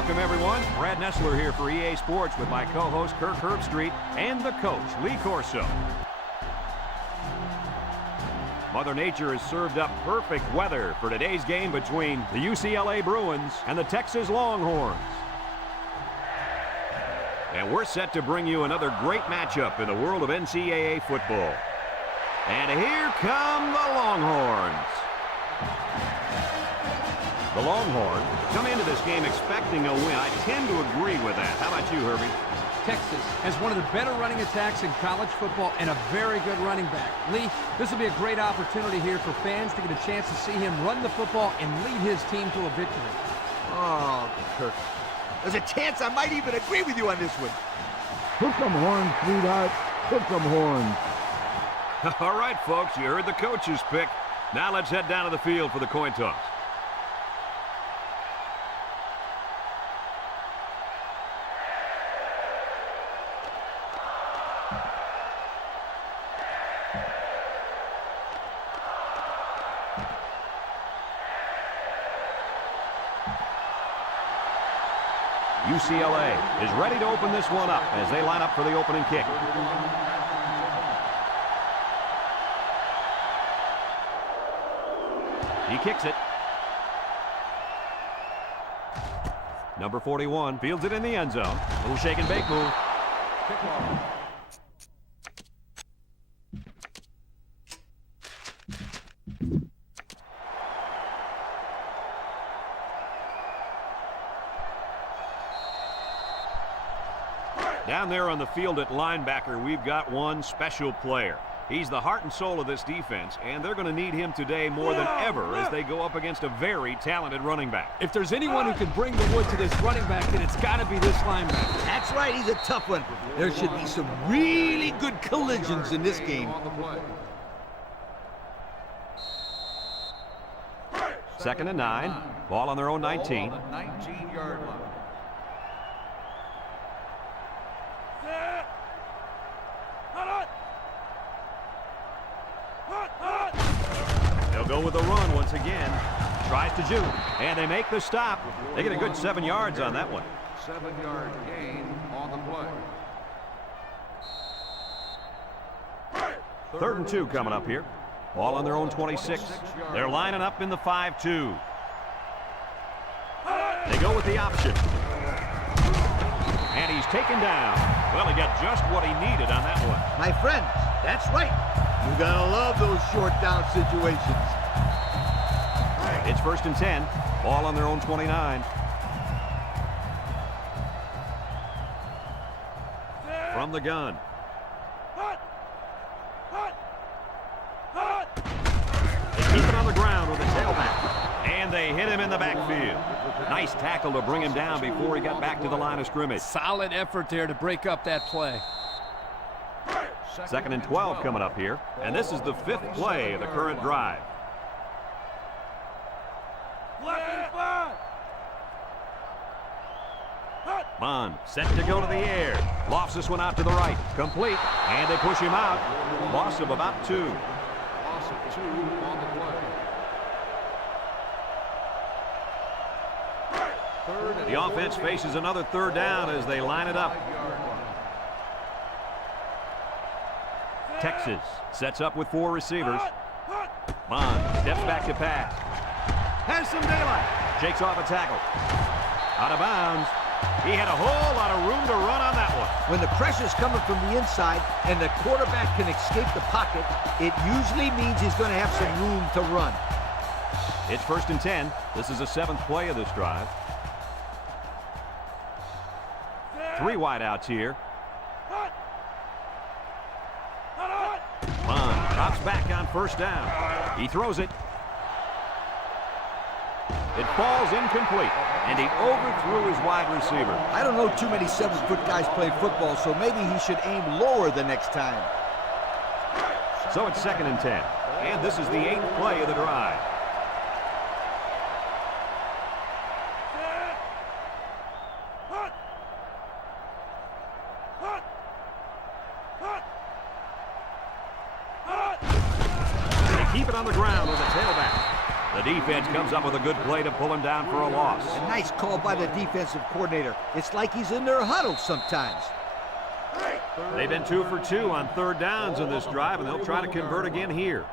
Welcome, everyone. Brad Nessler here for EA Sports with my co-host Kirk Herbstreit and the coach, Lee Corso. Mother Nature has served up perfect weather for today's game between the UCLA Bruins and the Texas Longhorns. And we're set to bring you another great matchup in the world of NCAA football. And here come the Longhorns. The Longhorns come into this game expecting a win. I tend to agree with that. How about you, Herbie? Texas has one of the better running attacks in college football and a very good running back. Lee, this will be a great opportunity here for fans to get a chance to see him run the football and lead his team to a victory. Oh, Kirk. There's a chance I might even agree with you on this one. Hook 'em horns, sweetheart. Hook 'em horns. All right, folks, you heard the coach's pick. Now let's head down to the field for the coin toss. UCLA is ready to open this one up as they line up for the opening kick. He kicks it. Number 41 fields it in the end zone. Little shake and bake move. Kickoff. Down there on the field at linebacker, we've got one special player. He's the heart and soul of this defense, and they're going to need him today more than ever as they go up against a very talented running back. If there's anyone who can bring the wood to this running back, then it's got to be this linebacker. That's right, he's a tough one. There should be some really good collisions in this game. Second and 9. Ball on their own 19. 19-yard line. They'll go with the run once again. Tries to juke, and they make the stop. They get a good 7 yards on that one. 7-yard gain on the play. Third and 2 coming up here. Ball on their own 26. They're lining up in the 5-2. They go with the option. And he's taken down. Well, he got just what he needed on that one. My friend, that's right. You gotta love those short down situations. It's first and 10. Ball on their own 29. From the gun. They keep it on the ground with a tailback. And they hit him in the backfield. Nice tackle to bring him down before he got back to the line of scrimmage. Solid effort there to break up that play. Second and 12 coming up here. And this is the 5th play of the current drive. Bond set to go to the air. Lofts this one out to the right. Complete. And they push him out. Loss of about 2. Loss of 2 on the play. The offense faces another third down as they line it up. Texas sets up with 4 receivers. Bond steps back to pass. Has some daylight. Shakes off a tackle. Out of bounds. He had a whole lot of room to run on that one. When the pressure's coming from the inside and the quarterback can escape the pocket, it usually means he's going to have some room to run. It's first and 10. This is the 7th play of this drive. 3 wideouts here. Bond drops back on first down. He throws it. It falls incomplete, and he overthrew his wide receiver. I don't know too many 7-foot guys play football, so maybe he should aim lower the next time. So it's second and 10, and this is the 8th play of the drive. They keep it on the ground with a tailback. The The defense comes up with a good play to pull him down for a loss. A nice call by the defensive coordinator. It's like he's in their huddle sometimes. They've been 2 for 2 on third downs in this drive, and they'll try to convert again here.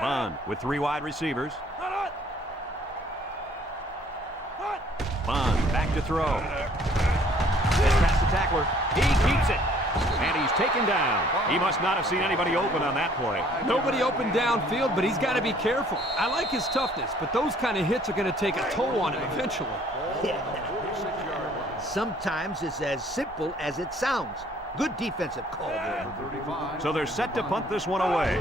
Bond with 3 wide receivers. Bond back to throw. He's past the tackler. He keeps it. And he's taken down. He must not have seen anybody open on that play. Nobody open downfield, but he's got to be careful. I like his toughness, but those kind of hits are going to take a toll on him eventually. Sometimes it's as simple as it sounds. Good defensive call there. So they're set to punt this one away.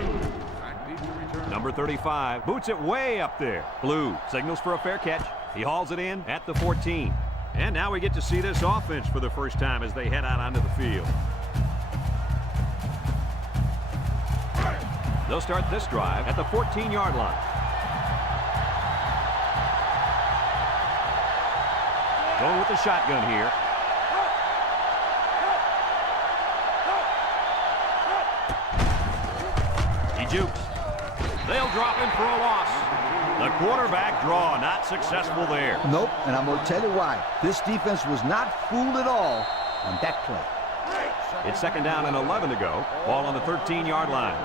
Number 35 boots it way up there. Blue signals for a fair catch. He hauls it in at the 14. And now we get to see this offense for the first time as they head out onto the field. They'll start this drive at the 14-yard line. Going with the shotgun here. He jukes. They'll drop him for a loss. The quarterback draw not successful there. Nope, and I'm going to tell you why. This defense was not fooled at all on that play. It's second down and 11 to go. Ball on the 13-yard line.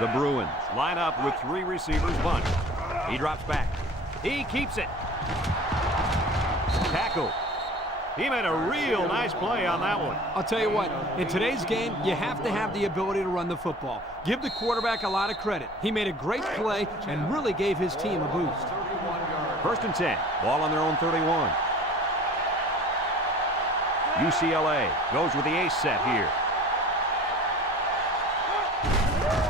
The Bruins line up with 3 receivers bunt. He drops back. He keeps it. Tackle. He made a real nice play on that one. I'll tell you what, in today's game, you have to have the ability to run the football. Give the quarterback a lot of credit. He made a great play and really gave his team a boost. First and 10. Ball on their own 31. UCLA goes with the ace set here.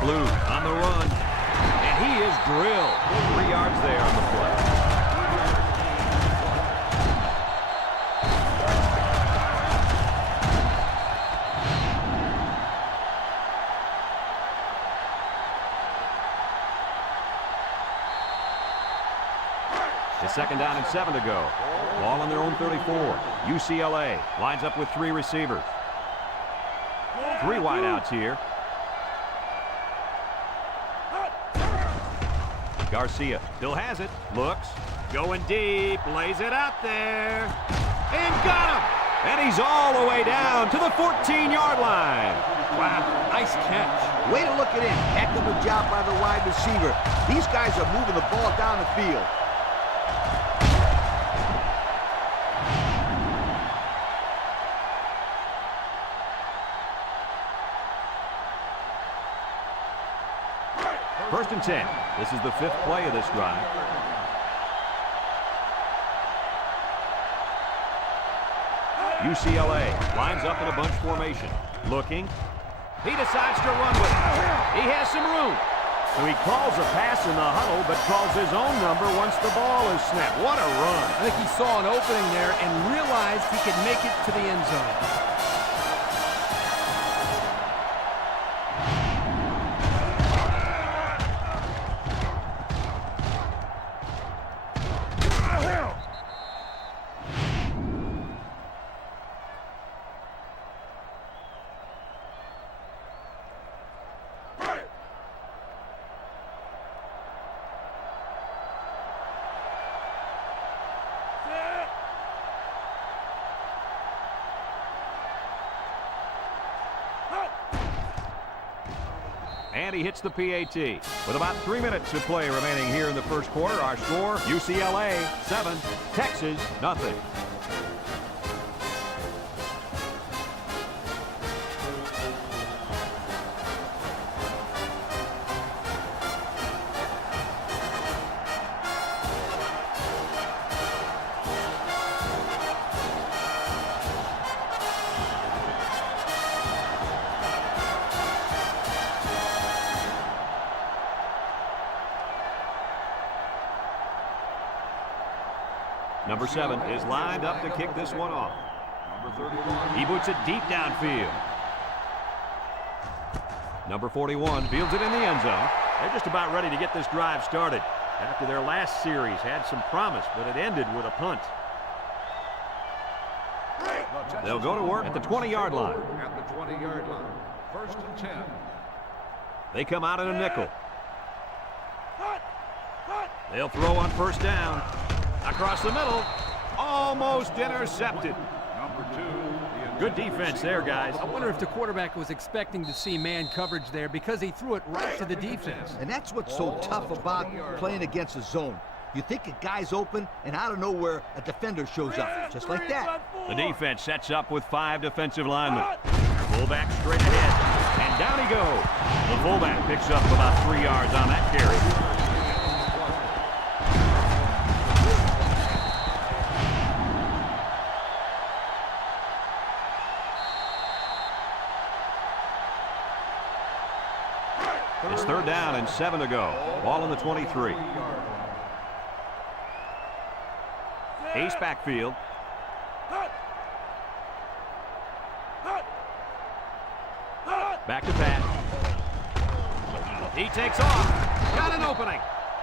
Blue on the run. And he is drilled. 3 yards there on the play. It's second down and 7 to go. Ball on their own 34. UCLA lines up with 3 receivers. 3 wideouts here. Garcia still has it. Looks. Going deep. Lays it out there. And got him. And he's all the way down to the 14-yard line. Wow, nice catch. Way to look at him. Heck of a job by the wide receiver. These guys are moving the ball down the field. First and 10. This is the 5th play of this drive. UCLA lines up in a bunch formation. Looking. He decides to run with it. He has some room. So he calls a pass in the huddle, but calls his own number once the ball is snapped. What a run. I think he saw an opening there and realized he could make it to the end zone. And he hits the PAT. With about 3 minutes of play remaining here in the first quarter, our score, UCLA 7, Texas nothing. Number 7 is lined up to kick this one off. Number 31. He boots it deep downfield. Number 41 fields it in the end zone. They're just about ready to get this drive started. After their last series had some promise, but it ended with a punt. They'll go to work at the 20-yard line. At the 20-yard line. First and 10. They come out in a nickel. They'll throw on first down. Across the middle. Almost intercepted. Number 2. Good defense there, guys. I wonder if the quarterback was expecting to see man coverage there because he threw it right to the defense. And that's what's so tough about playing against a zone. You think a guy's open, and out of nowhere, a defender shows up, just like that. The defense sets up with 5 defensive linemen. Fullback straight ahead, and down he goes. The fullback picks up about 3 yards on that carry. It's 3rd down and 7 to go. Ball in the 23. Ace backfield. Back to Pat. He takes off. Got an opening.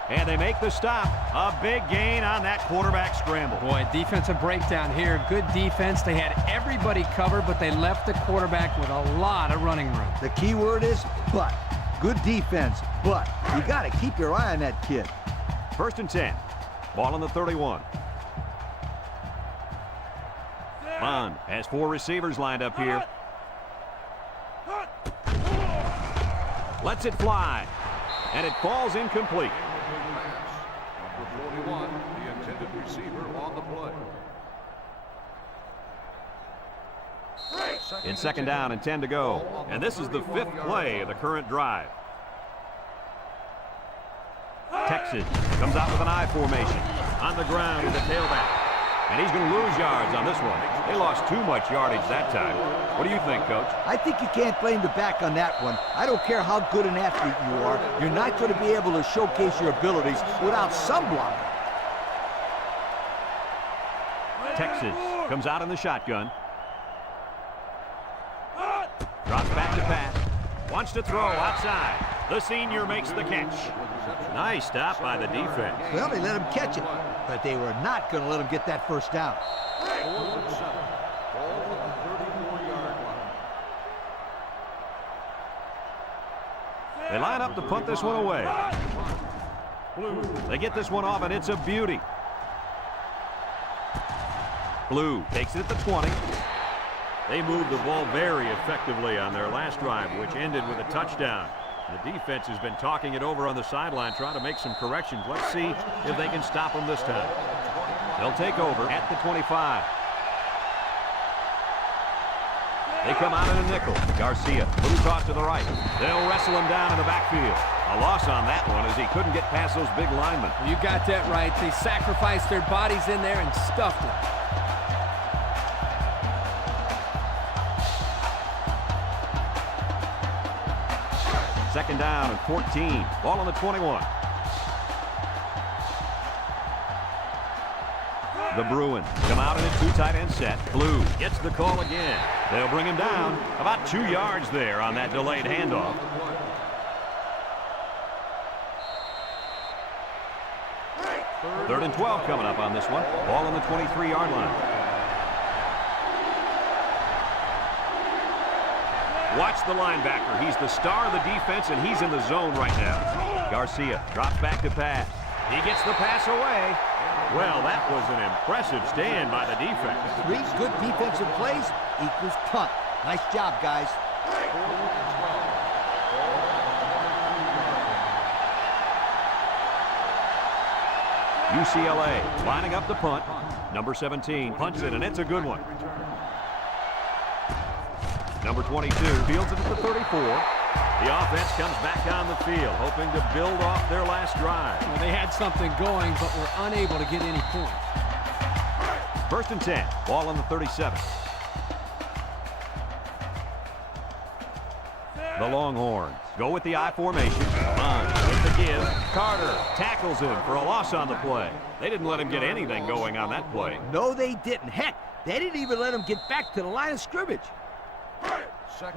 And they make the stop. A big gain on that quarterback scramble. Boy, defensive breakdown here. Good defense. They had everybody covered, but they left the quarterback with a lot of running room. The key word is but. Good defense, but you got to keep your eye on that kid. 1st and 10. Ball on the 31. Bond has 4 receivers lined up here. Lets it fly. And it falls incomplete. Number 41, the intended receiver on the play. In 2nd down and 10 to go. And this is the 5th play of the current drive. Texas comes out with an I formation. On the ground is the tailback. And he's going to lose yards on this one. They lost too much yardage that time. What do you think, Coach? I think you can't blame the back on that one. I don't care how good an athlete you are. You're not going to be able to showcase your abilities without some block. Texas comes out in the shotgun. Drops back to pass. Wants to throw outside. The senior makes the catch. Nice stop by the defense. Well, they let him catch it, but they were not going to let him get that first down. 4th and 7. Ball at the 34-yard line. They line up to punt this one away. They get this one off, and it's a beauty. Blue takes it at the 20. They moved the ball very effectively on their last drive, which ended with a touchdown. The defense has been talking it over on the sideline, trying to make some corrections. Let's see if they can stop them this time. They'll take over at the 25. They come out in a nickel. Garcia, little toss to the right. They'll wrestle him down in the backfield. A loss on that one as he couldn't get past those big linemen. You got that right. They sacrificed their bodies in there and stuffed it. 2nd down and 14. Ball on the 21. The Bruins come out in a 2 tight end set. Blue gets the call again. They'll bring him down about 2 yards there on that delayed handoff. Third and 12 coming up on this one. Ball on the 23-yard line. Watch the linebacker. He's the star of the defense, and he's in the zone right now. Garcia drops back to pass. He gets the pass away. Well, that was an impressive stand by the defense. 3 good defensive plays equals punt. Nice job, guys. UCLA lining up the punt. Number 17 punts it, and it's a good one. Number 22 fields it at the 34. The offense comes back on the field, hoping to build off their last drive. Well, they had something going, but were unable to get any points. 1st and 10. Ball on the 37. The Longhorns go with the I formation. Bond with the give. Carter tackles him for a loss on the play. They didn't let him get anything going on that play. No, they didn't. Heck, they didn't even let him get back to the line of scrimmage.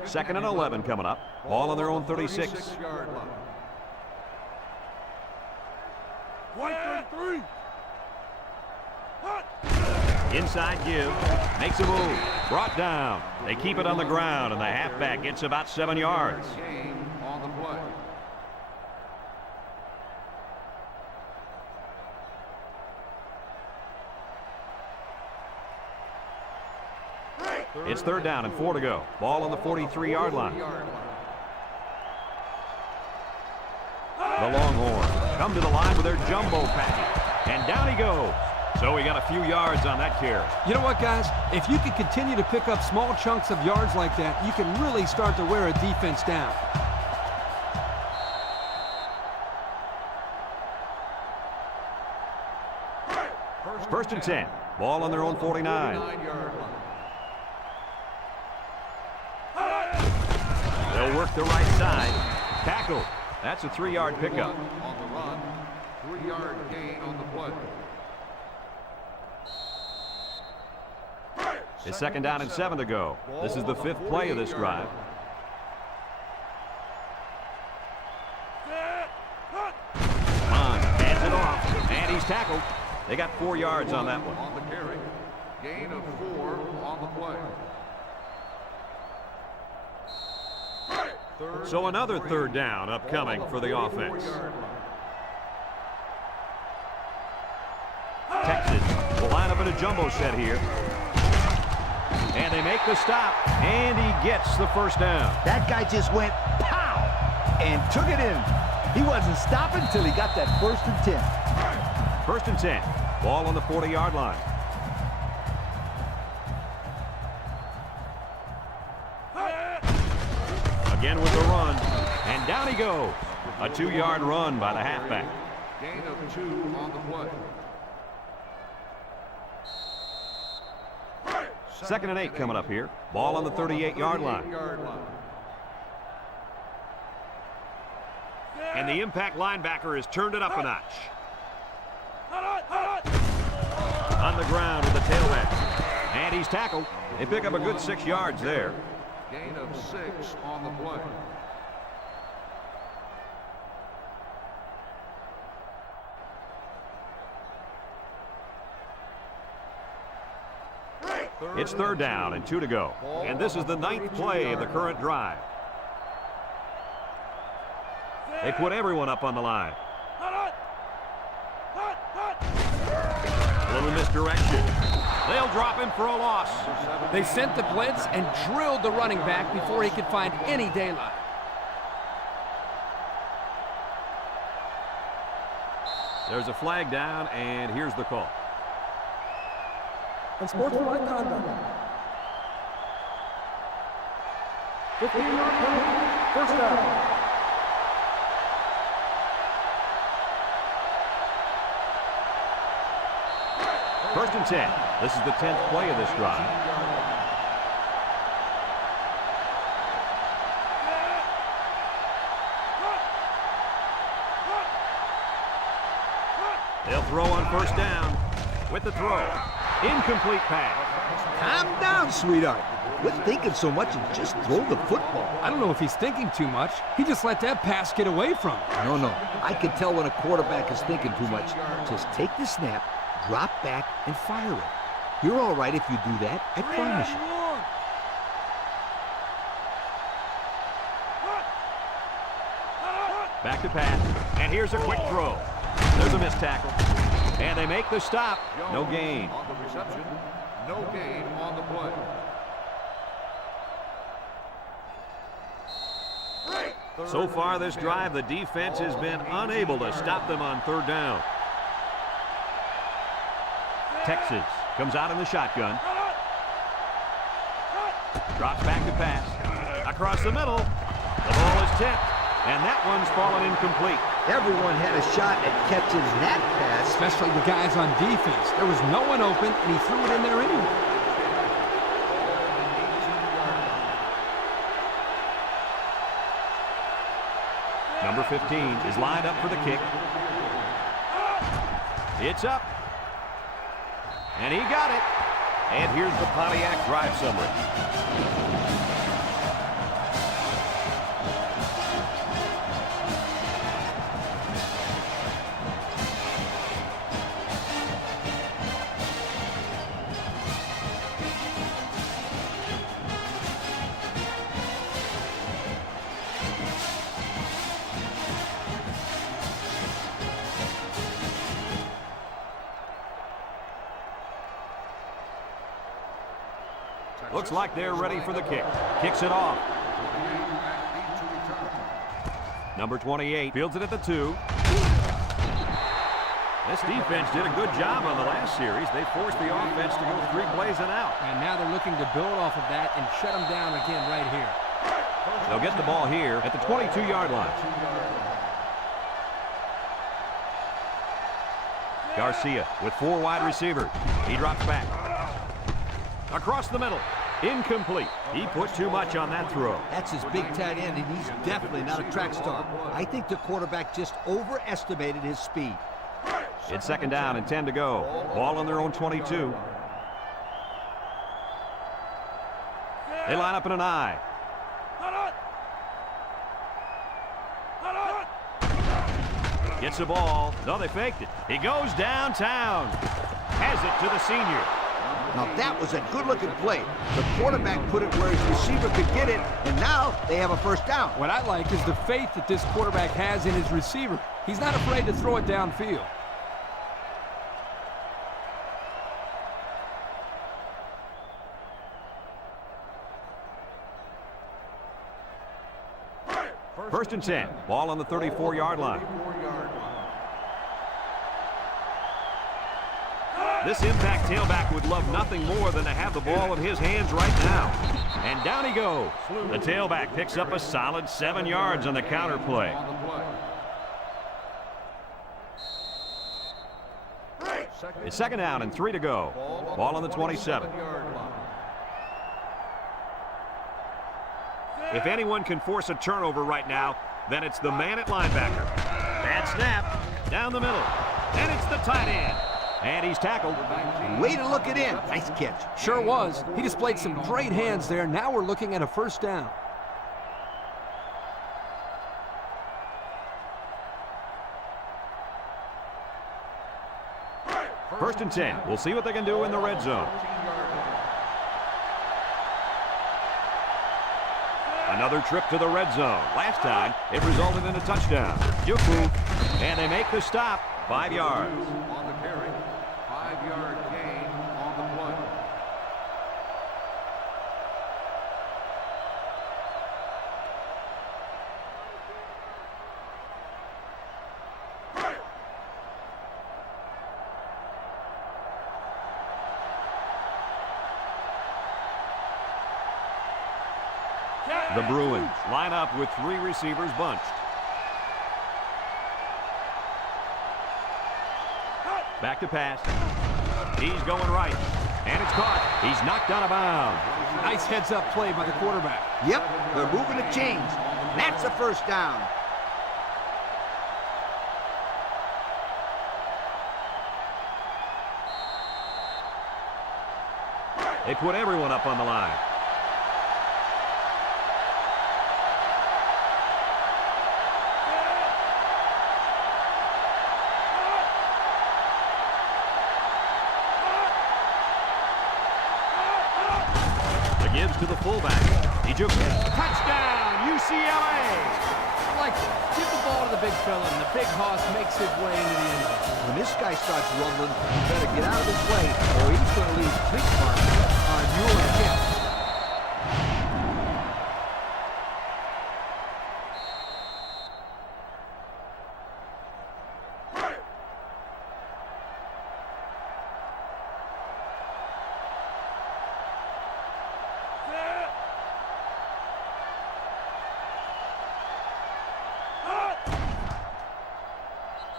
2nd and 11 coming up. Ball on their own 36. 36-yard line. 1-3. Inside give. Makes a move. Brought down. They keep it on the ground, and the halfback gets about 7 yards. Gain on the play. It's 3rd down and 4 to go. Ball on the 43-yard line. The Longhorns come to the line with their jumbo package. And down he goes. So we got a few yards on that carry. You know what, guys? If you can continue to pick up small chunks of yards like that, you can really start to wear a defense down. First and 10. Ball on their own 49. They'll work the right side. Tackle. That's a 3-yard pickup. On the run. 3-yard gain on the play. It's 2nd down and 7 to go. This is the 5th play of this drive. Hands it off. And he's tackled. They got 4 yards on that one. On the carry. Gain of 4 on the play. So another 3rd down upcoming for the offense. Texas will line up in a jumbo set here. And they make the stop, and he gets the 1st down. That guy just went pow and took it in. He wasn't stopping until he got that 1st and 10. 1st and 10. Ball on the 40-yard line. Again with the run, and down he goes. A 2-yard run by the halfback. Gain of 2 on the play. 2nd and 8 coming up here. Ball on the 38-yard line. And the impact linebacker has turned it up a notch. On the ground with the tailback. And he's tackled. They pick up a good 6 yards there. Gain of 6 on the play. It's 3rd down and 2 to go. And this is the 9th play of the current drive. They put everyone up on the line. A little misdirection. They'll drop him for a loss. They sent the blitz and drilled the running back before he could find any daylight. There's a flag down, and here's the call. Unsportsmanlike conduct. 15-yard penalty. 1st down. First and 10. This is the 10th play of this drive. They'll throw on 1st down with the throw. Incomplete pass. Calm down, sweetheart. Quit thinking so much and just throw the football. I don't know if he's thinking too much. He just let that pass get away from him. No. I can tell when a quarterback is thinking too much. Just take the snap, drop back, and fire it. You're all right if you do that, I promise you. Back to pass, and here's a quick throw. There's a missed tackle, and they make the stop. No gain. On the reception, no gain on the play. So far this drive, the defense has been unable to stop them on 3rd down. Texas comes out in the shotgun. Drops back to pass. Across the middle. The ball is tipped, and that one's fallen incomplete. Everyone had a shot at catching that pass. Especially the guys on defense. There was no one open, and he threw it in there anyway. Number 15 is lined up for the kick. It's up. And he got it. And here's the Pontiac drive summary. Looks like they're ready for the kick. Kicks it off. Number 28 fields it at the 2. This defense did a good job on the last series. They forced the offense to go 3 plays and out. And now they're looking to build off of that and shut them down again right here. They'll get the ball here at the 22-yard line. Garcia with 4 wide receivers. He drops back. Across the middle. Incomplete. He put too much on that throw. That's his big tight end, and he's definitely not a track star. I think the quarterback just overestimated his speed. It's 2nd down and 10 to go. Ball on their own 22. They line up in an I. Gets the ball. No, they faked it. He goes downtown. Has it to the senior. Now that was a good-looking play. The quarterback put it where his receiver could get it, and now they have a first down. What I like is the faith that this quarterback has in his receiver. He's not afraid to throw it downfield. First and 10. Ball on the 34-yard line. This impact tailback would love nothing more than to have the ball in his hands right now. And down he goes. The tailback picks up a solid 7 yards on the counter play. It's 2nd down and 3 to go. Ball on the 27. If anyone can force a turnover right now, then it's the man at linebacker. Bad snap. Down the middle. And it's the tight end. And he's tackled. Way to look it in. Nice catch. Sure was. He displayed some great hands there. Now we're looking at a first down. First and 10. We'll see what they can do in the red zone. Another trip to the red zone. Last time, it resulted in a touchdown. Juku. And they make the stop. 5 yards. On the carry. 5-yard gain on the play. The Bruins line up with 3 receivers bunched. Back to pass. He's going right. And it's caught. He's knocked out of bounds. Nice heads-up play by the quarterback. Yep, they're moving the chains. That's a first down. They put everyone up on the line. Gives to the fullback. He jukes it. Touchdown, UCLA! I like it. Give the ball to the big fella, and the big hoss makes his way into the end zone. When this guy starts rumbling, you better get out of his way, or he's going to leave cleat marks on your hip.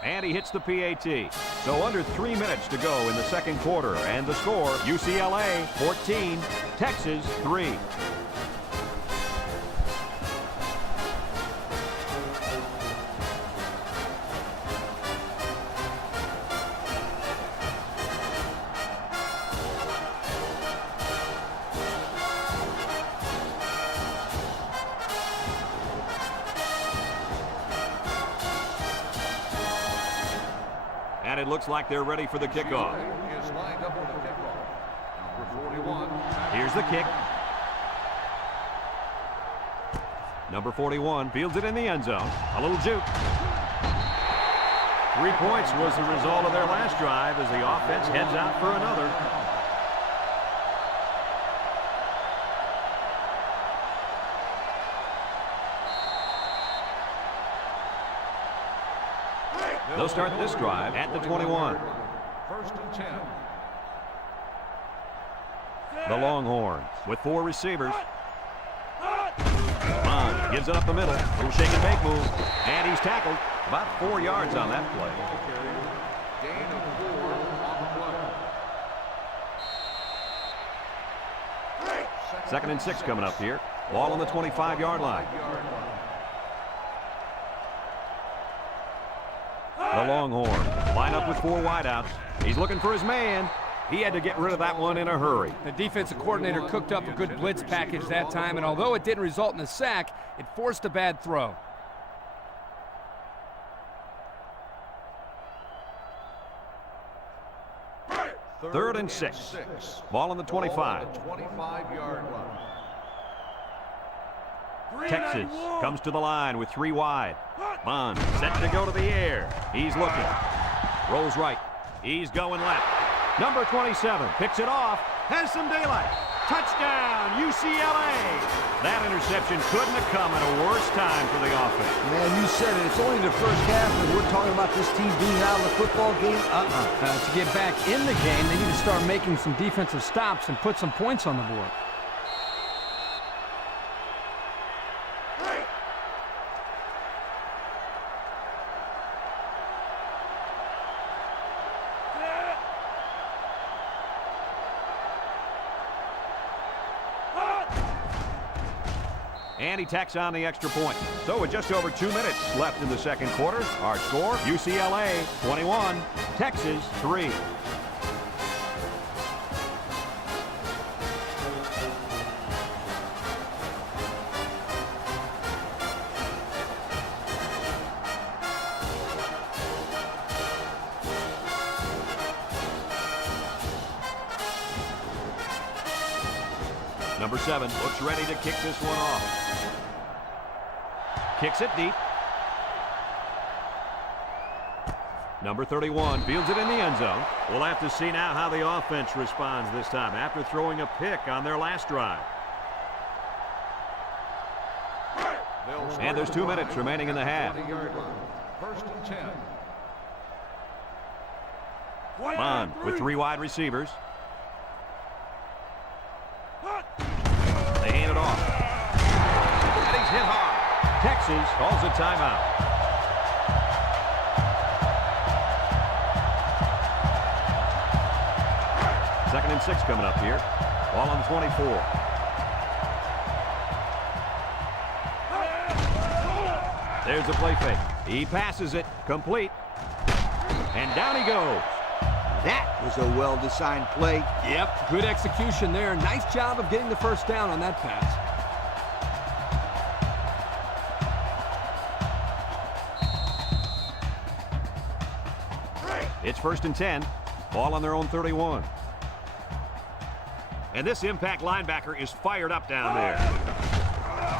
And he hits the PAT. So under 3 minutes to go in the second quarter. And the score, UCLA 14, Texas 3. And it looks like they're ready for the kickoff. Is lined up for the kickoff. Number 41. Here's the kick. Number 41 fields it in the end zone. A little juke. 3 points was the result of their last drive as the offense heads out for another. They'll start this drive at the 21. First and 10. The Longhorns with 4 receivers. Bond gives it up the middle. Little shake and bake move. And he's tackled. About 4 yards on that play. Gain of 4 on the play. Second and 6 coming up here. Ball on the 25-yard line. The Longhorns line up with 4 wideouts. He's looking for his man. He had to get rid of that one in a hurry. The defensive coordinator cooked up a good blitz package that time, and although it didn't result in a sack, it forced a bad throw. Third and 6. Ball on the 25. 25-yard line. Texas comes to the line with 3 wide. Bond set to go to the air. He's looking. Rolls right. He's going left. Number 27 picks it off. Has some daylight. Touchdown, UCLA. That interception couldn't have come at a worse time for the offense. Man, you said it. It's only the first half, and we're talking about this team being out of the football game? To get back in the game, they need to start making some defensive stops and put some points on the board. And he tacks on the extra point. So with just over 2 minutes left in the second quarter, our score, UCLA 21, Texas 3. Number 7 looks ready to kick this one off. Kicks it deep. Number 31 fields it in the end zone. We'll have to see now how the offense responds this time after throwing a pick on their last drive. And there's 2 minutes remaining in the half. First and 10. Bond with 3 wide receivers. They hand it off. And he's hit hard. Texas calls a timeout. Second and 6 coming up here. Ball on 24. There's a play fake. He passes it. Complete. And down he goes. That was a well-designed play. Yep, good execution there. Nice job of getting the first down on that pass. It's first and 10. Ball on their own 31. And this impact linebacker is fired up down there.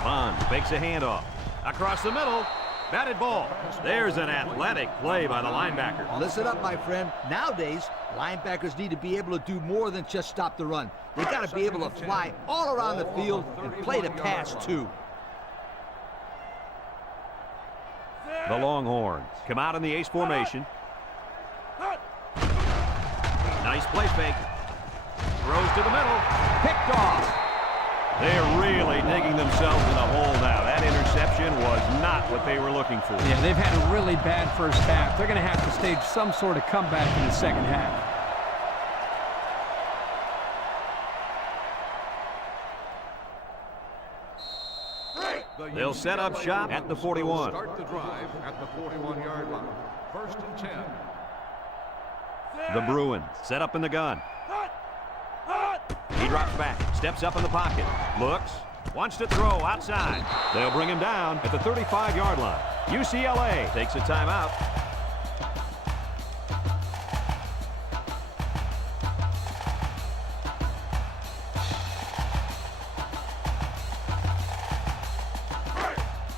Bond fakes a handoff. Across the middle. Batted ball. There's an athletic play by the linebacker. Listen up, my friend. Nowadays, linebackers need to be able to do more than just stop the run. They got to be able to fly all around the field and play the pass, too. The Longhorns come out in the ace formation. Nice play fake. Throws to the middle. Picked off. They're really digging themselves in a hole now. That interception was not what they were looking for. Yeah, they've had a really bad first half. They're going to have to stage some sort of comeback in the second half. They'll set up shop at the 41. Start the drive at the 41-yard line. First and 10. The Bruins set up in the gun. He drops back, steps up in the pocket, looks, wants to throw outside. They'll bring him down at the 35-yard line. UCLA takes a timeout.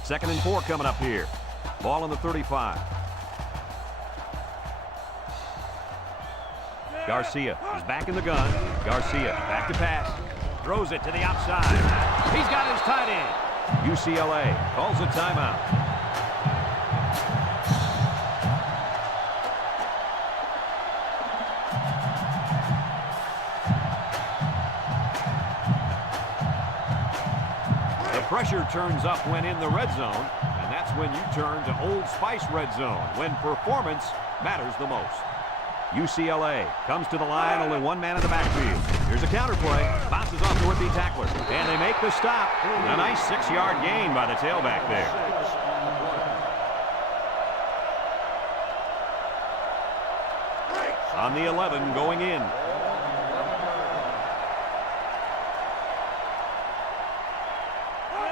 Second and 4 coming up here. Ball on the 35. Garcia is back in the gun. Garcia back to pass. Throws it to the outside. He's got his tight end. UCLA calls a timeout. Pressure turns up when in the red zone, and that's when you turn to Old Spice Red Zone, when performance matters the most. UCLA comes to the line, only one man in the backfield. Here's a counter play, bounces off the would-be tackler, and they make the stop. A nice 6-yard gain by the tailback there. On the 11 going in.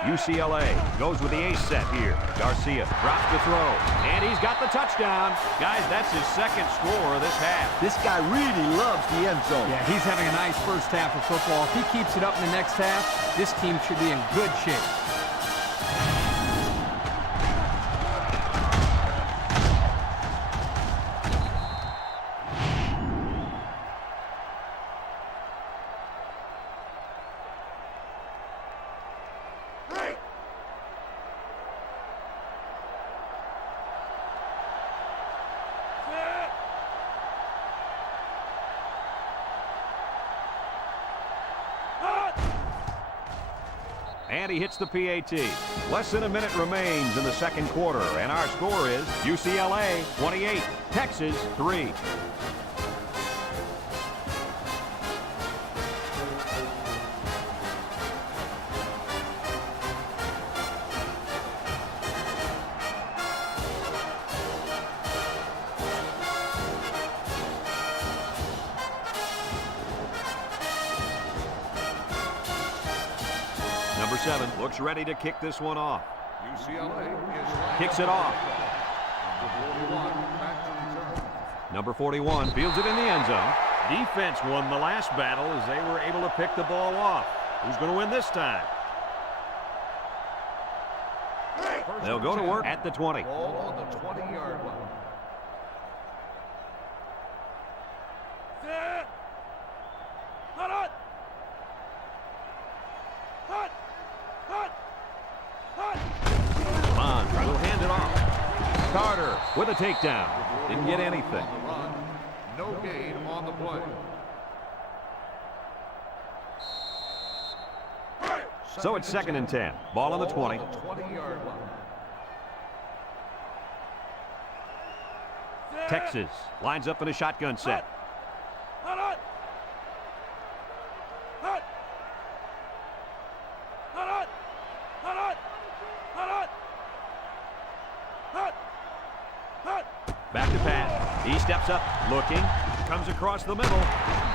UCLA goes with the ace set here. Garcia drops the throw, and he's got the touchdown. Guys, that's his second score of this half. This guy really loves the end zone. Yeah, he's having a nice first half of football. If he keeps it up in the next half, this team should be in good shape. And he hits the PAT. Less than a minute remains in the second quarter, and our score is UCLA 28, Texas 3. Number 7 looks ready to kick this one off. UCLA is Kicks it off. Number 41 back to return. Number 41 fields it in the end zone. Defense won the last battle as they were able to pick the ball off. Who's going to win this time? They'll go to work at the 20. Ball on the 20-yard line. Bond will hand it off. Carter with a takedown. Didn't get anything. On the run. No gain on the play. So it's 2nd and 10. Ball on the 20. 20-yard line. Texas lines up in a shotgun set. Back to pass. He steps up, looking, comes across the middle,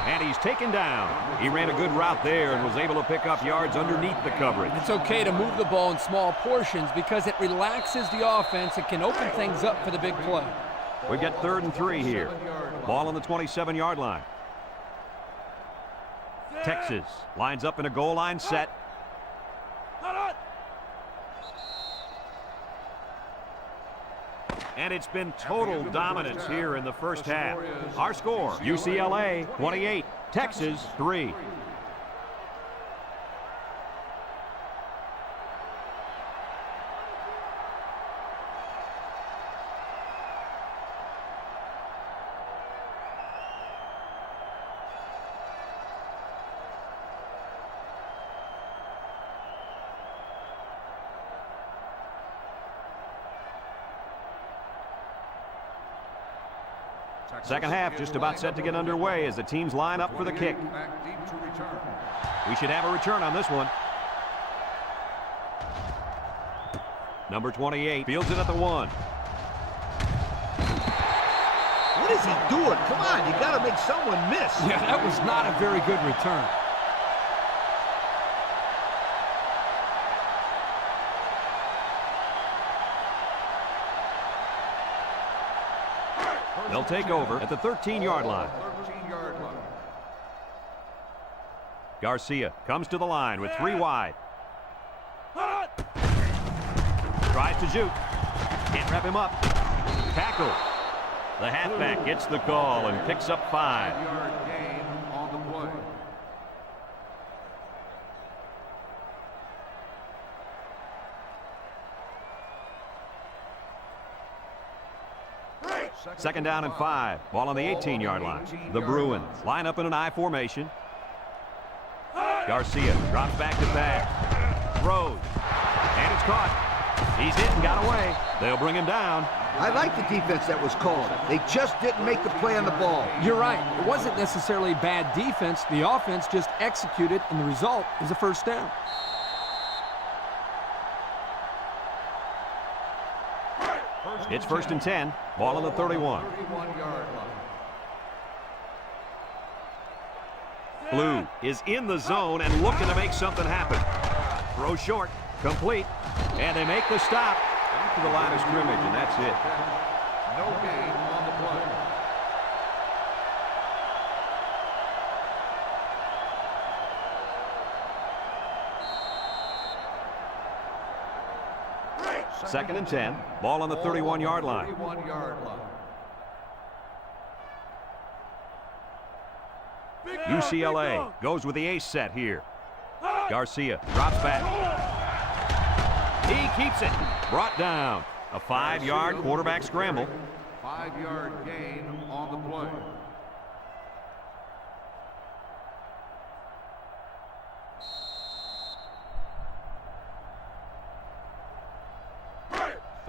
and he's taken down. He ran a good route there and was able to pick up yards underneath the coverage. It's okay to move the ball in small portions because it relaxes the offense. It can open things up for the big play. We get 3rd and 3 here. Ball on the 27-yard line. Texas lines up in a goal line set. And it's been total dominance here in the first half. Our score, UCLA 28, Texas 3. Second half just about set to get underway as the teams line up for the kick. Back deep to return. We should have a return on this one. Number 28 fields it at the 1. What is he doing? Come on, you got to make someone miss. Yeah, that was not a very good return. They'll take over at the 13-yard line. 13-yard line. Garcia comes to the line with 3 wide. Tries to shoot. Can't wrap him up. Tackle. The halfback gets the call and picks up 5. 5-yard gain on the play. Second down and 5. Ball on the 18-yard line. The Bruins line up in an I formation. Garcia drops back to pass. Throws. it's caught. He's hit and got away. They'll bring him down. I like the defense that was called. They just didn't make the play on the ball. You're right. It wasn't necessarily bad defense. The offense just executed, and the result is a first down. It's 1st and 10. Ball on the 31. Blue is in the zone and looking to make something happen. Throw short, complete, and they make the stop after the line of scrimmage, and that's it. No gain on the play. Second and 10. Ball on the 31-yard line. 31-yard line. UCLA goes with the ace set here. Garcia drops back. He keeps it. Brought down. A 5-yard quarterback scramble. 5-yard gain on the play.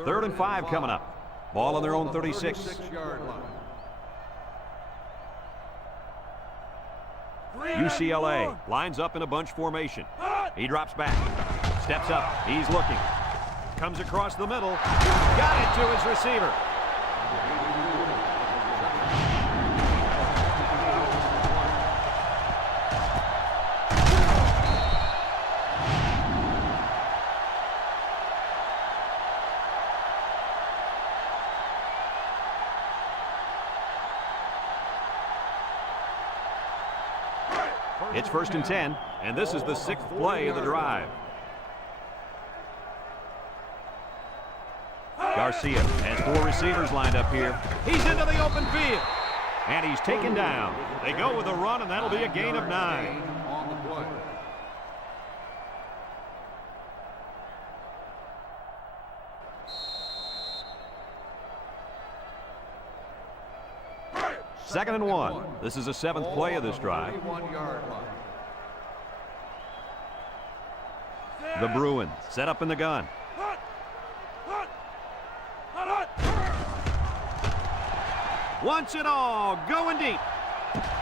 Third and 5 coming up. Ball on their own 36. 36-yard line. UCLA lines up in a bunch formation. He drops back. Steps up. He's looking. Comes across the middle. Got it to his receiver. It's 1st and 10, and this is the 6th play of the drive. Garcia has 4 receivers lined up here. He's into the open field, and he's taken down. They go with a run, and that'll be a gain of 9. On the play. Second and 1. This is the 7th play of this drive. 31-yard line. The Bruins set up in the gun. Wants it all, going deep.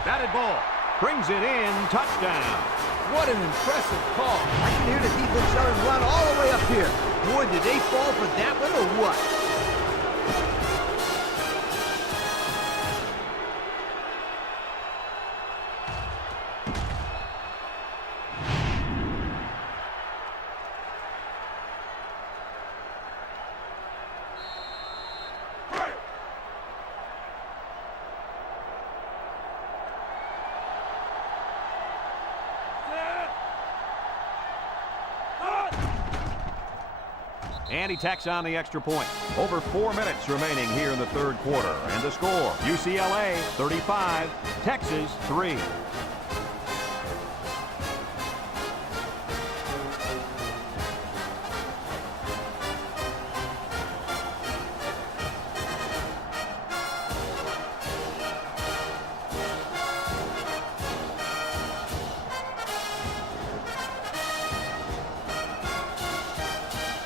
Batted ball, brings it in, touchdown. What an impressive call. I can hear the defense yelling run all the way up here. Boy, did they fall for that one or what? And he tacks on the extra point. Over 4 minutes remaining here in the 3rd quarter. And the score, UCLA 35, Texas 3.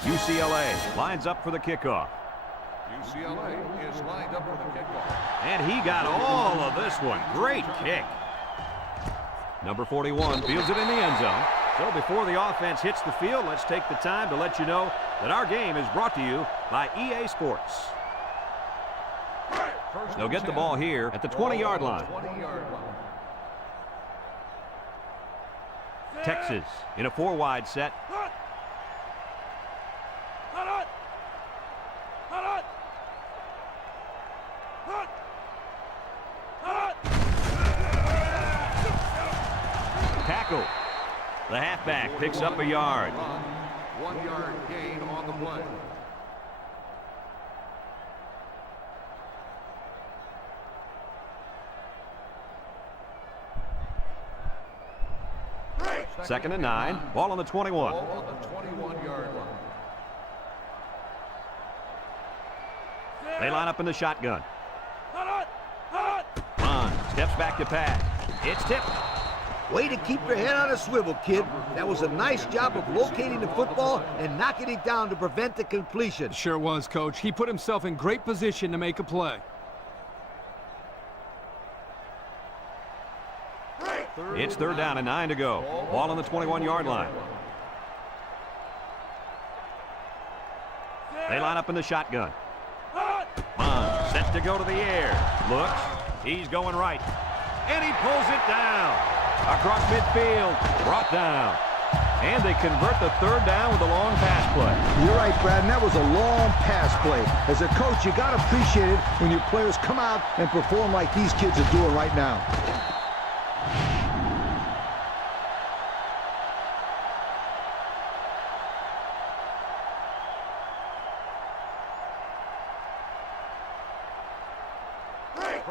UCLA lines up for the kickoff. UCLA is lined up for the kickoff. And he got all of this one. Great kick. Number 41 fields it in the end zone. So before the offense hits the field, let's take the time to let you know that our game is brought to you by EA Sports. They'll get the ball here at the 20-yard line. 20-yard line. Texas in a 4-wide set. Tackle. The halfback picks up a yard. 1-yard gain on the play. Second and 9. Ball on the 21. Ball on the 21-yard line. They line up in the shotgun. Bond steps back to pass. It's tipped. Way to keep your head on a swivel, kid. That was a nice job of locating the football and knocking it down to prevent the completion. Sure was, Coach. He put himself in great position to make a play. It's 3rd down and 9 to go. Ball on the 21-yard line. They line up in the shotgun. Bond set to go to the air. Looks. He's going right. And he pulls it down. Across midfield. Brought down. And they convert the 3rd down with a long pass play. You're right, Brad, and that was a long pass play. As a coach, you got to appreciate it when your players come out and perform like these kids are doing right now.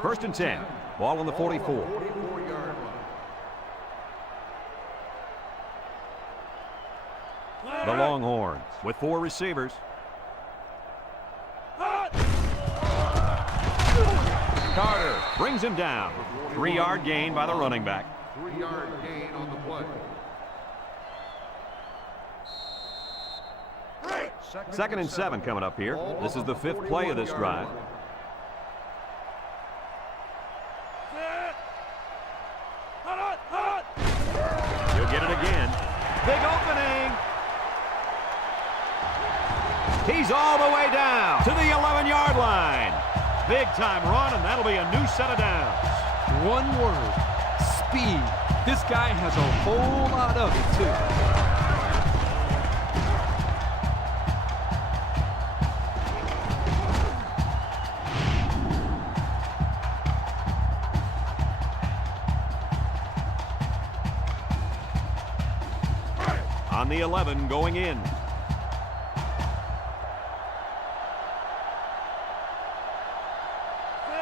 First and 10. Ball on the 44. 44-yard line. The Longhorns with 4 receivers. Carter brings him down. 3-yard gain by the running back. 3-yard gain on the play. 2nd and 7 coming up here. This is the 5th play of this drive. He'll get it again. Big opening. He's all the way down to the 11-yard line. Big time run, and that'll be a new set of downs. One word, speed. This guy has a whole lot of it, too. On the 11 going in.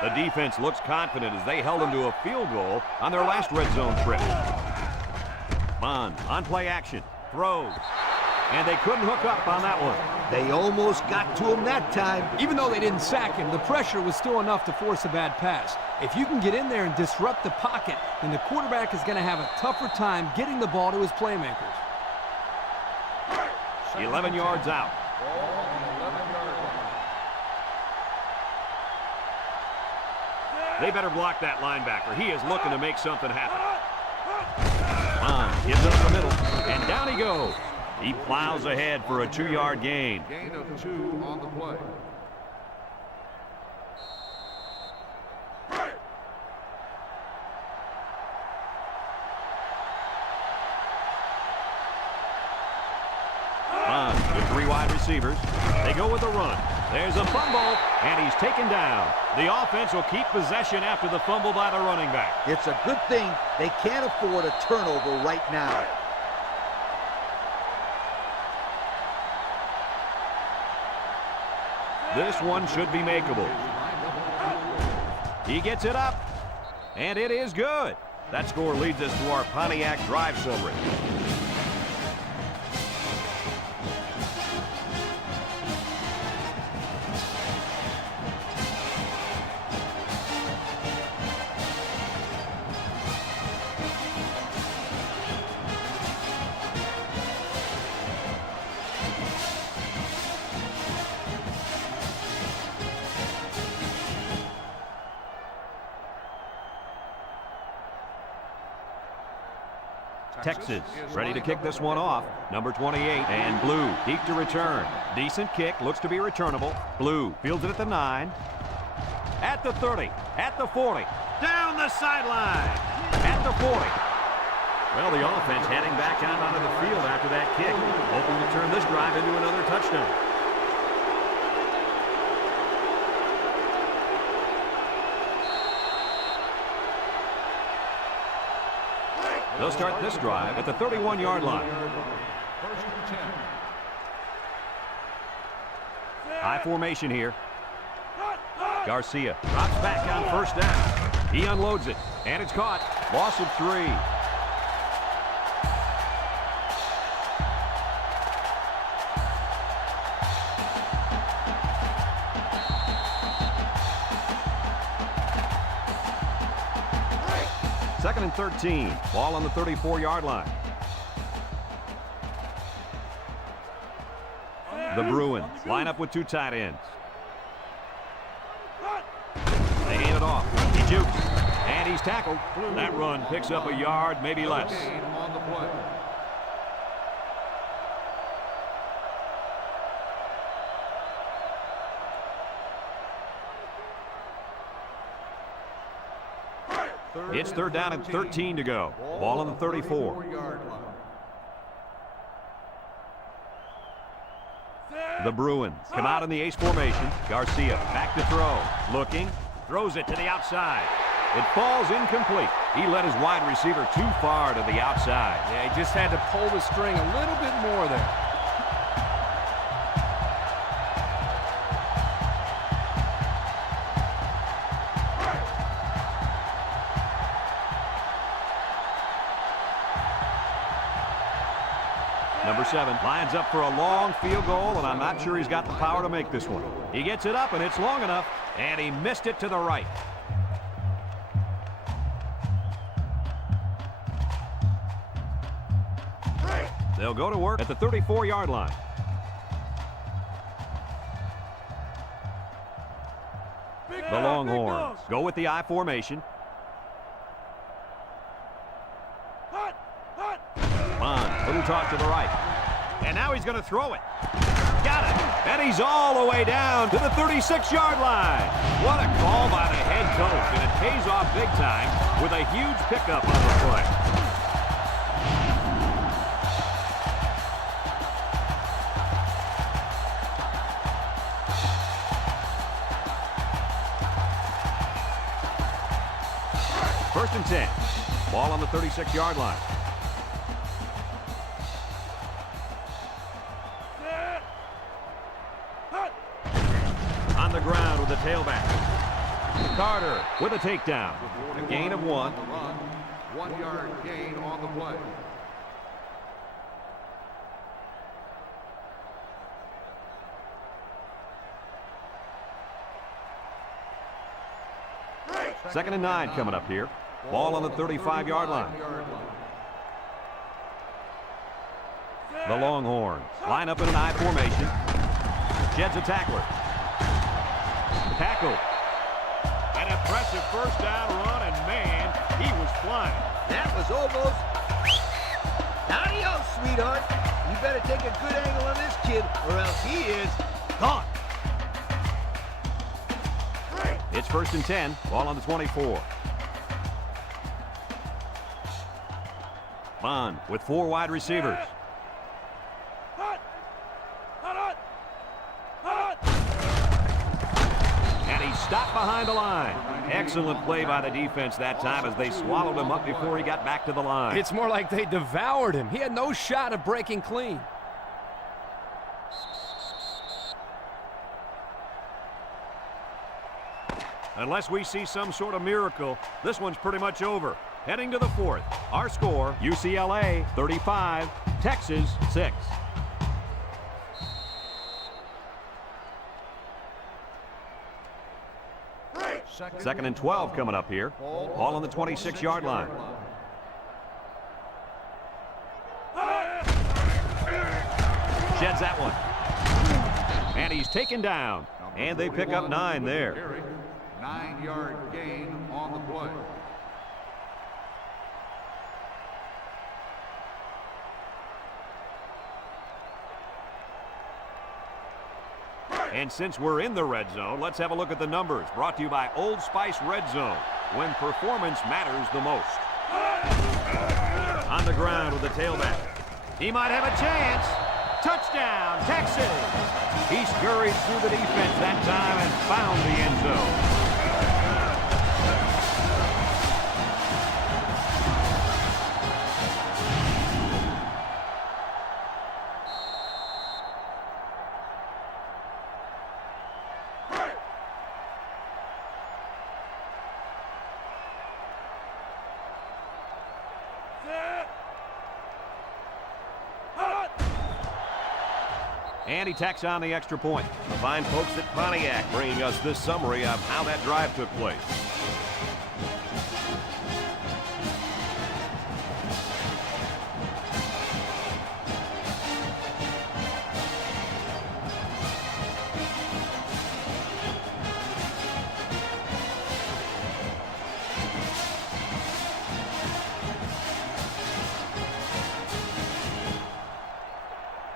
The defense looks confident as they held them to a field goal on their last red zone trip. Bond on play action. Throws. And they couldn't hook up on that one. They almost got to him that time. Even though they didn't sack him, the pressure was still enough to force a bad pass. If you can get in there and disrupt the pocket, then the quarterback is going to have a tougher time getting the ball to his playmakers. 11 yards out. They better block that linebacker. He is looking to make something happen. Gives it up the middle, and down he goes. He plows ahead for a 2-yard gain. Gain of 2 on the play. With 3 wide receivers. They go with a run. There's a fumble, and he's taken down. The offense will keep possession after the fumble by the running back. It's a good thing they can't afford a turnover right now. This one should be makeable. He gets it up, and it is good. That score leads us to our Pontiac drive summary. Texas ready to kick this one off. Number 28 and Blue deep to return. Decent kick, looks to be returnable. Blue fields it at the 9. At the 30. At the 40. Down the sideline. At the 40. Well, the offense heading back out onto the field after that kick, hoping to turn this drive into another touchdown. They'll start this drive at the 31-yard line. First and 10. High formation here. Garcia drops back on first down. He unloads it, and it's caught. Loss of 3. Second and 13. Ball on the 34-yard line. The Bruins line up with two tight ends. They hand it off. He jukes. And he's tackled. That run picks up a yard, maybe less. On the play. It's third down and 13 to go. Ball on the 34. The Bruins come out in the ace formation. Garcia back to throw. Looking. Throws it to the outside. It falls incomplete. He led his wide receiver too far to the outside. Yeah, he just had to pull the string a little bit more there. Number 7 lines up for a long field goal, and I'm not sure he's got the power to make this one. He gets it up, and it's long enough, and he missed it to the right. They'll go to work at the 34-yard line. The Longhorns go with the I formation. Little toss to the right. And now he's going to throw it. Got it. And he's all the way down to the 36-yard line. What a call by the head coach. And it pays off big time with a huge pickup on the play. First and 10. Ball on the 36-yard line. On the ground with the tailback. Carter with a takedown. A gain of 1. 1 yard gain on the play. Second and 9 coming up here. Ball on the 35-yard line. The Longhorns line up in an I formation. Sheds a tackler. Tackle. An impressive first down run, and man, he was flying. That was almost. Adios, sweetheart. You better take a good angle on this kid, or else he is gone. It's first and 10. Ball on the 24. Bond with 4 wide receivers. And he stopped behind the line. Excellent play by the defense that time as they swallowed him up before he got back to the line. It's more like they devoured him. He had no shot of breaking clean. Unless we see some sort of miracle, this one's pretty much over. Heading to the 4th. Our score, UCLA 35, Texas 6. Second and 12 coming up here. Ball on the 26-yard line. Sheds that one. And he's taken down. And they pick up 9 there. 9 yard gain on the play. And since we're in the red zone, let's have a look at the numbers. Brought to you by Old Spice Red Zone, when performance matters the most. On the ground with the tailback. He might have a chance. Touchdown, Texas! He scurried through the defense that time and found the end zone. And he tacks on the extra point. The fine folks at Pontiac bringing us this summary of how that drive took place.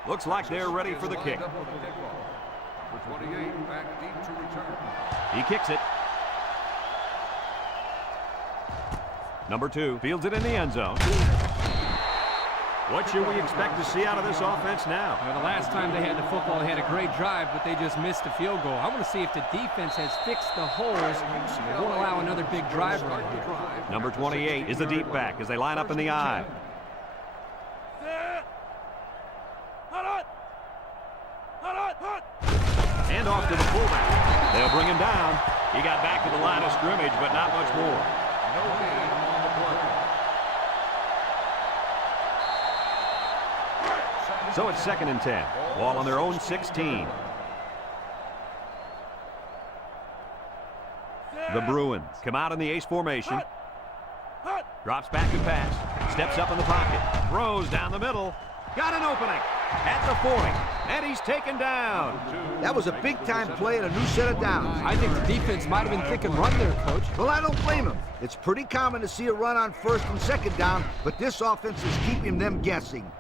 Looks like they're ready for the kick. For 28, back deep to return. He kicks it. Number 2 fields it in the end zone. What should we expect to see out of this offense now? Well, the last time they had the football, they had a great drive, but they just missed the field goal. I want to see if the defense has fixed the holes and won't allow another big drive right here. Number 28 is the deep back as they line up in the I. Hand off to the fullback. They'll bring him down. He got back to the line of scrimmage, but not much more. No gain on the play. So it's 2nd and 10. Ball on their own 16. The Bruins come out in the ace formation. Drops back to pass. Steps up in the pocket. Throws down the middle. Got an opening at the 40. And he's taken down. That was a big-time play and a new set of downs. I think the defense might have been thinking run there, Coach. Well, I don't blame him. It's pretty common to see a run on 1st and 2nd down, but this offense is keeping them guessing.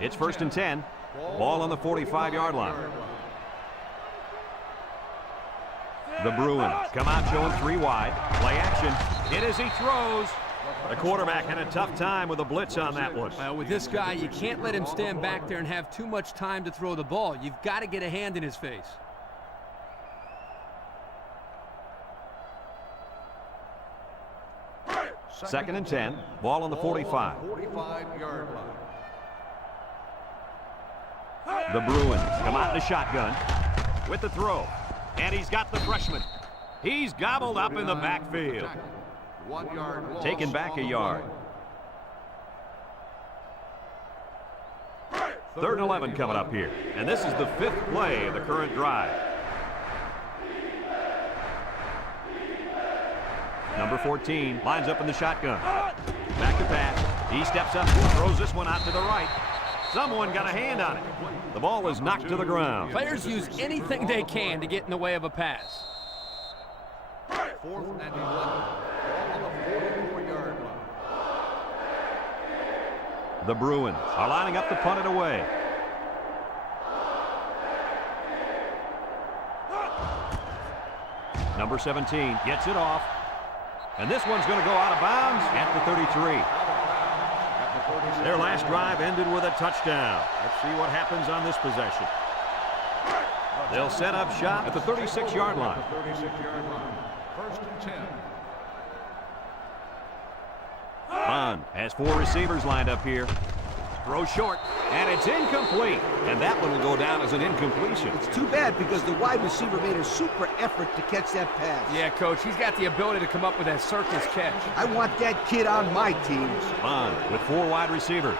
It's 1st and 10. Ball on the 45-yard line. The Bruins come out showing 3 wide. Play action. Hit as he throws. The quarterback had a tough time with a blitz on that one. Well, with this guy, you can't let him stand back there and have too much time to throw the ball. You've got to get a hand in his face. Second and 10. Ball on the 45. 45-yard line. The Bruins come out in the shotgun with the throw. And he's got the freshman. He's gobbled up in the backfield. 1 yard loss. Taken back a yard. 3rd and 11 coming up here. And this is the 5th play of the current drive. Number 14 lines up in the shotgun. Back to pass. He steps up, throws this one out to the right. Someone got a hand on it. The ball is knocked to the ground. Players use anything they can to get in the way of a pass. 4th and 11. Ball on the 44-yard line. The Bruins are lining up to punt it away. Number 17 gets it off. And this one's going to go out of bounds at the 33. Their last drive ended with a touchdown. Let's see what happens on this possession. They'll set up shop at the 36-yard line. 36-yard line. 1st and 10. Bond has 4 receivers lined up here. Throw short, and it's incomplete. And that one will go down as an incompletion. It's too bad because the wide receiver made a super effort to catch that pass. Yeah, Coach, he's got the ability to come up with that circus catch. I want that kid on my team. Bond with 4 wide receivers.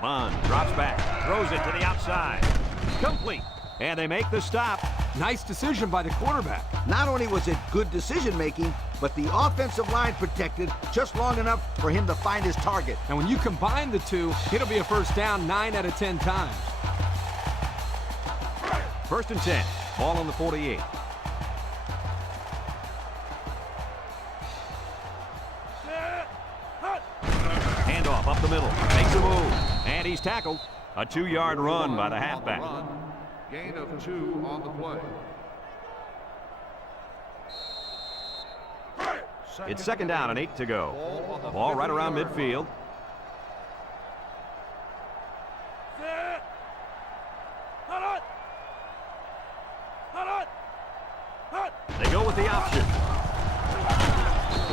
Bond drops back, throws it to the outside. Complete. And they make the stop. Nice decision by the quarterback. Not only was it good decision-making, but the offensive line protected just long enough for him to find his target. And when you combine the two, it'll be a first down 9 out of 10 times. 1st and 10. Ball on the 48. Handoff up the middle. Makes a move. And he's tackled. A 2-yard run by the halfback. Gain of 2 on the play. It's 2nd down and 8 to go. Ball right around midfield. They go with the option.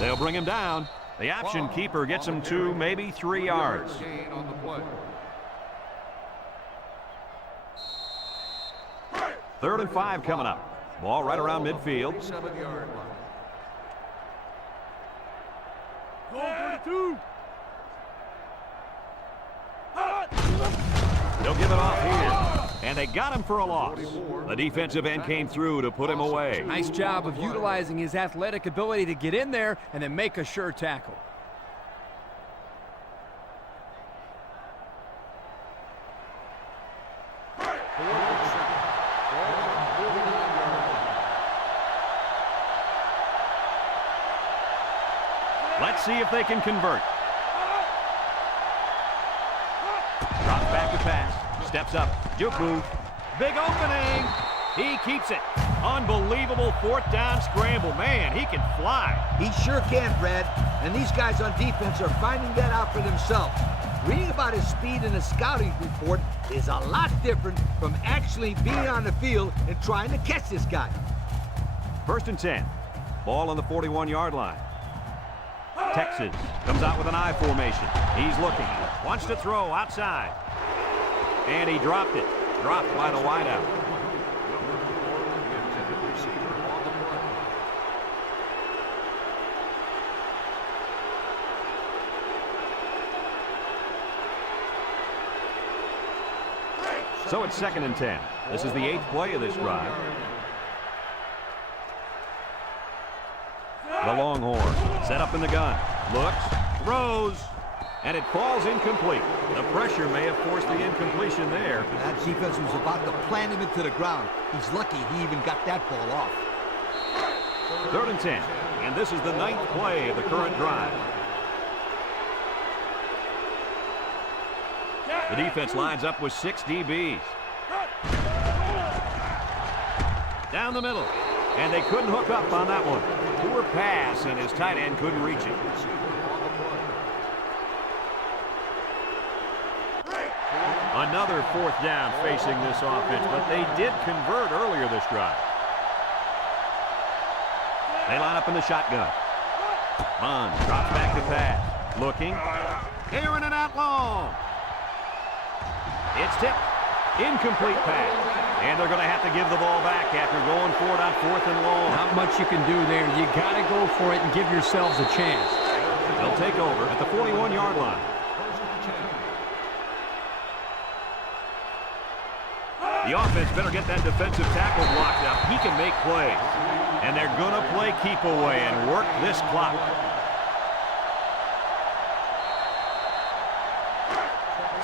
They'll bring him down. The option keeper gets him 2, maybe 3 yards. Gain on the play. 3rd and 5 coming up. Ball right around midfield. 7-yard line. They'll give it off here. And they got him for a loss. The defensive end came through to put him away. Nice job of utilizing his athletic ability to get in there and then make a sure tackle. if they can convert. Drops back to pass. Steps up. Juke move. Big opening. He keeps it. Unbelievable fourth down scramble. Man, he can fly. He sure can, Brad. And these guys on defense are finding that out for themselves. Reading about his speed in a scouting report is a lot different from actually being on the field and trying to catch this guy. 1st and 10. Ball on the 41-yard line. Texas comes out with an I formation. He's looking. Wants to throw outside. And he dropped it. Dropped by the wideout. So it's 2nd and 10. This is the 8th play of this drive. The Longhorn set up in the gun. Looks, throws, and it falls incomplete. The pressure may have forced the incompletion there. That defense was about to plant him into the ground. He's lucky he even got that ball off. 3rd and 10. And this is the 9th play of the current drive. The defense lines up with 6 DBs. Down the middle. And they couldn't hook up on that one. Poor pass, and his tight end couldn't reach it. Another 4th down facing this offense, but they did convert earlier this drive. They line up in the shotgun. Bond drops back to pass. Looking. Carrying it out long. It's tipped. Incomplete pass. And they're going to have to give the ball back after going for it on 4th and long. Not much you can do there. You got to go for it and give yourselves a chance. They'll take over at the 41-yard line. The offense better get that defensive tackle blocked up. He can make plays. And they're going to play keep away and work this clock.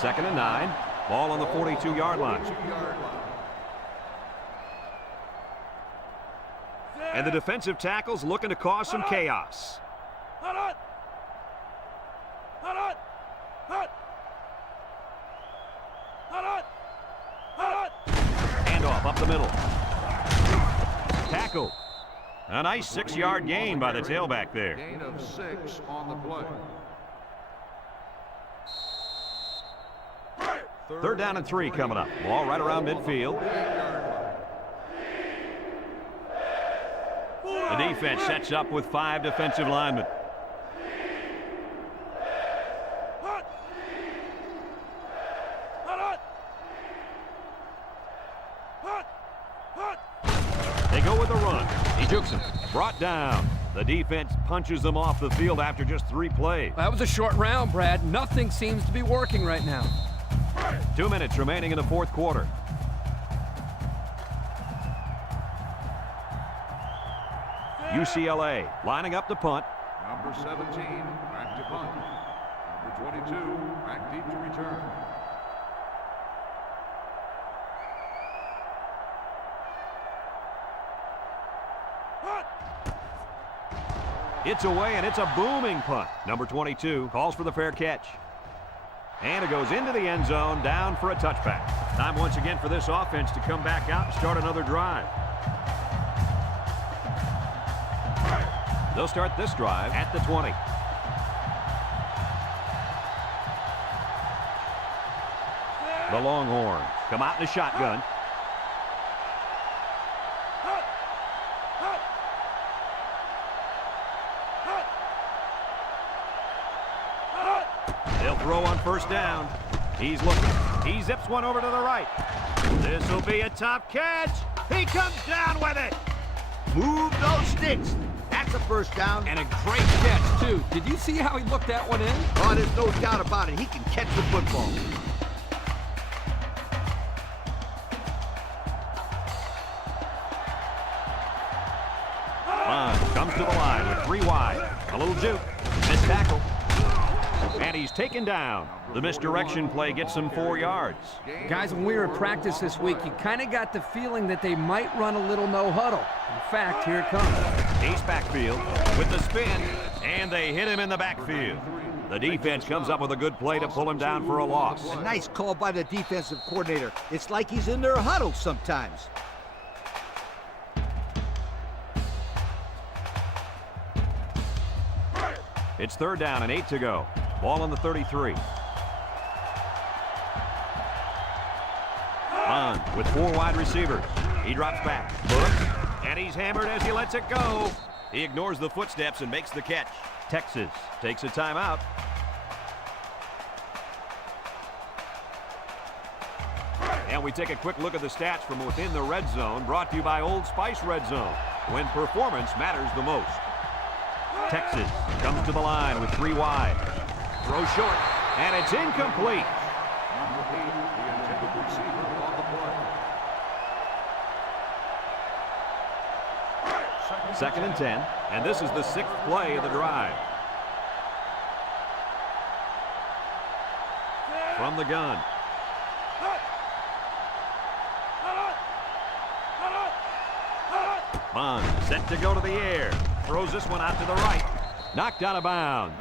2nd and 9. Ball on the 42-yard line. And the defensive tackle's looking to cause some chaos. Handoff up the middle. Tackle. A nice 6-yard gain by the tailback there. Gain of 6 on the play. 3rd down and 3 coming up. Ball right around midfield. The defense sets up with 5 defensive linemen. They go with a run. He jukes him. Brought down. The defense punches them off the field after just 3 plays. That was a short round, Brad. Nothing seems to be working right now. 2 minutes remaining in the 4th quarter. UCLA lining up to punt. Number 17, back to punt. Number 22, back deep to return. It's away, and it's a booming punt. Number 22 calls for the fair catch. And it goes into the end zone, down for a touchback. Time once again for this offense to come back out and start another drive. They'll start this drive at the 20. The Longhorns come out in the shotgun. They'll throw on 1st down. He's looking. He zips one over to the right. This will be a top catch. He comes down with it. Move those sticks. That's a 1st down. And a great catch, too. Did you see how he looked that one in? Oh, there's no doubt about it. He can catch the football. Bond comes to the line with 3 wide. A little juke. Missed tackle. And he's taken down. The misdirection play gets him 4 yards. Guys, when we were at practice this week, you kind of got the feeling that they might run a little no huddle. In fact, here it comes. Ace backfield with the spin. And they hit him in the backfield. The defense comes up with a good play to pull him down for a loss. A nice call by the defensive coordinator. It's like he's in their huddle sometimes. It's 3rd down and 8 to go. Ball on the 33. Bond with 4 wide receivers. He drops back. Looks, and he's hammered as he lets it go. He ignores the footsteps and makes the catch. Texas takes a timeout. And we take a quick look at the stats from within the red zone, brought to you by Old Spice Red Zone, when performance matters the most. Texas comes to the line with 3 wide. Throw short, and it's incomplete. Number 8, the intended receiver on the play. 2nd and 10, and this is the 6th play of the drive. From the gun. Bond set to go to the air. Throws this one out to the right. Knocked out of bounds.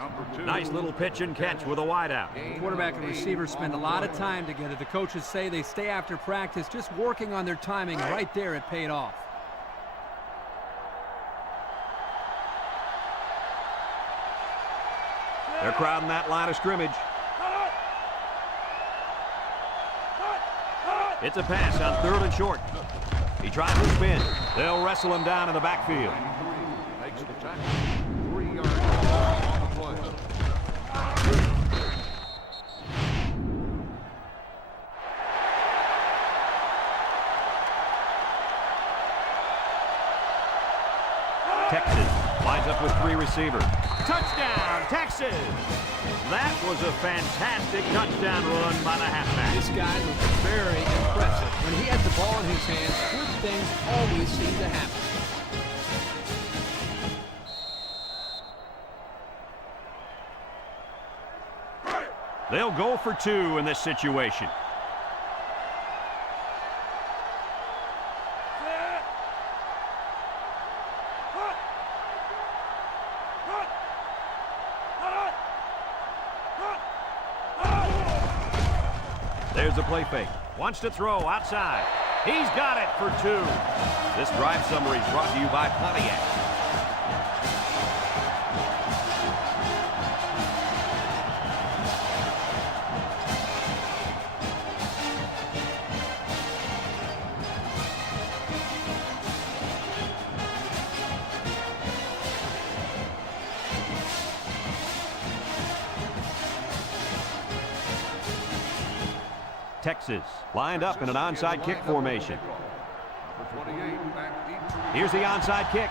Nice little pitch and catch with a wideout. Quarterback and receiver spend a lot of time together. The coaches say they stay after practice, just working on their timing. Right there, it paid off. They're crowding that line of scrimmage. It's a pass on 3rd and short. He tries to spin. They'll wrestle him down in the backfield. Makes the tackle. 3 yards on the play. Texas lines up with 3 receivers. Touchdown, Texas! That was a fantastic touchdown run by the halfback. This guy looks very impressive. When he has the ball in his hands, good things always seem to happen. They'll go for 2 in this situation. There's a play fake. Wants to throw outside. He's got it for 2. This drive summary is brought to you by Pontiac. Texas lined up in an onside kick formation. Number 28, back deep to Here's the onside kick.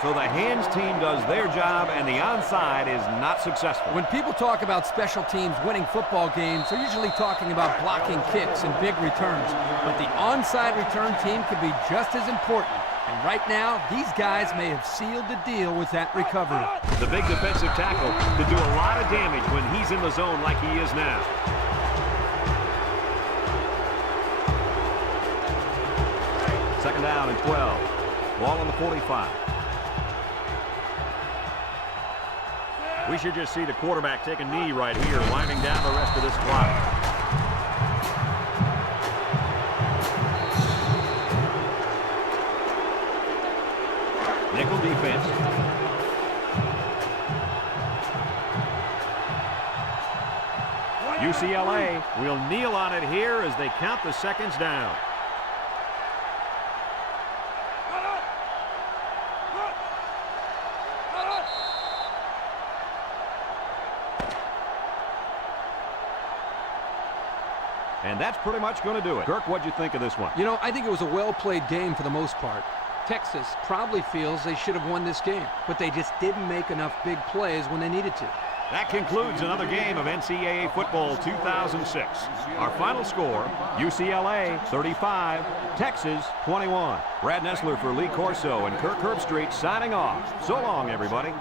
So the hands team does their job and the onside is not successful. When people talk about special teams winning football games, they're usually talking about blocking kicks and big returns. But the onside return team can be just as important. And right now, these guys may have sealed the deal with that recovery. The big defensive tackle could do a lot of damage when he's in the zone like he is now. Second down and 12. Ball on the 45. We should just see the quarterback take a knee right here, winding down the rest of this clock. Nickel defense. UCLA will kneel on it here as they count the seconds down. And that's pretty much going to do it. Kirk, what'd you think of this one? You know, I think it was a well-played game for the most part. Texas probably feels they should have won this game, but they just didn't make enough big plays when they needed to. That concludes another game of NCAA football 2006. Our final score, UCLA 35, Texas 21. Brad Nessler for Lee Corso and Kirk Herbstreit signing off. So long, everybody.